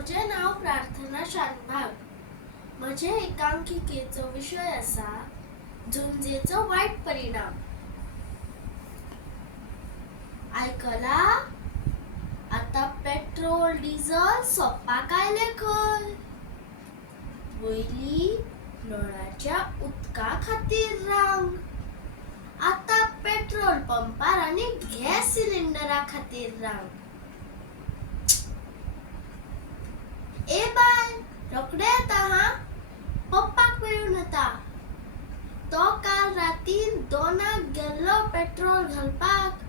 माझे नाव प्रार्थना शानभाग. माझे एकांकिकेचो विषय असा झुंजेचो वाईट परिणाम. आयकला आता पेट्रोल डिझेल सोप्पाक आयले खंय. वयली नळाच्या उदका खातीर रांग, आता पेट्रोल पंपार आनी गॅस सिलिंडरा खातीर रांग. ए बाय, रोकडे येता हा, पप्पाक मेळून येता. तो काल रातीन 2 गेल्लो पेट्रोल घालपाक.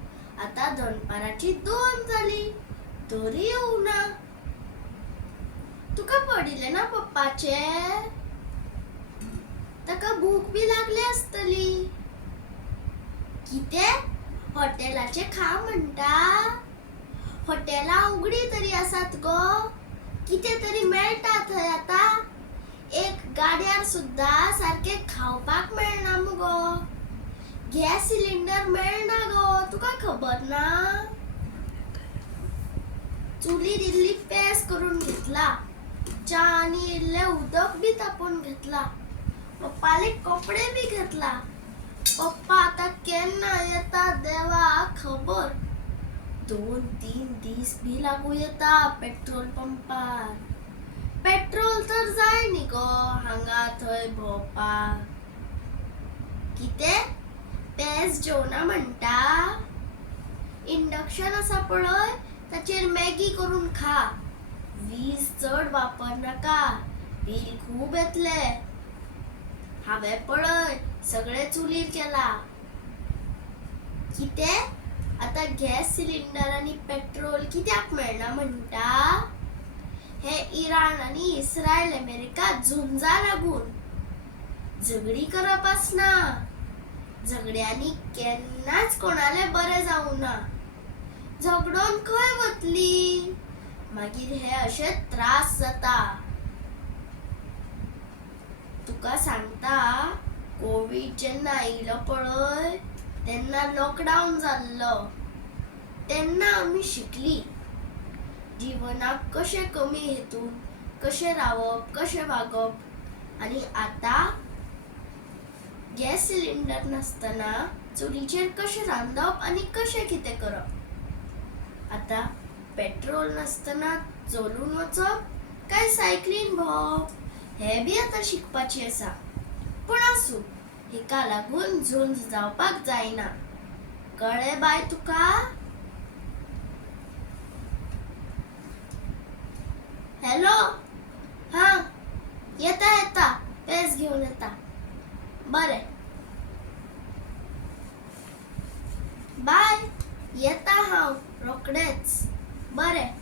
आता दनपाराची 2 जाली तरी येवना. तुका पडिले ना पप्पाचे? ताका भूक बी लागली आसतली. किते हॉटेलाचे खा म्हणटा? हॉटेलां उगडी तरी आसात गो. किते तरी मेळटा थंय आता. एक गाड्यार सुद्धा सारखे खावपाक मेळना मुगो. गॅस सिलिंडर मेळना गो, तुका खबर ना? चुलीर इल्ली पेस करून घेतला, च्या आनी इल्ले उदक बी तापोवन घेतला. पप्पाले कपडे बी घेतला. पप्पा आता केन्ना येता देवाक खबर. 2-3 दीस बी लागू येता पेट्रोल पंपार. पेट्रोल तर जाय न्ही गो हांगा थंय भोंवपाक. किते पेज जेवना म्हणटा? इंडक्शन आसा पळय, ताचेर मॅगी करून खा. वीज चड वापर नाका, बिल खूब येतले. हांवें पळय सगळे चुलीर केला. किते आता गॅस सिलिंडर आनी पेट्रोल कित्याक मेळना म्हणटा? हे इराण आनी इस्रायल अमेरिका झुंजा लागून. झगडी करप आसना. झगड्यांनी केन्नाच कोणाले बरे जावं ना. झगडोन खंय वतली? मागीर हे अशे त्रास जाता. तुका सांगता, कोविड जेन्ना आयिल्लो पळय, तेन्ना लॉकडाऊन जाल्लो. तेन्ना आमी शिकली जिवनाक कशे कमी हेतून कशे रावप, कशे वागप. आनी आता गॅस सिलिंडर नासतना चुलीचेर कशे रांदप आनी कशे कितें करप. आता पेट्रोल नासतना चलून वचप काय सायकलीन भोंवप हे बी आता शिकपाची आसा. पूण आसूं, हेका लागून झुंज जावपाक जायना. कळ्ळें बाय तुका? हॅलो, हां येता येता, पेज घेवन येता. बरें बाय, येता हांव रोकडेच. बरें.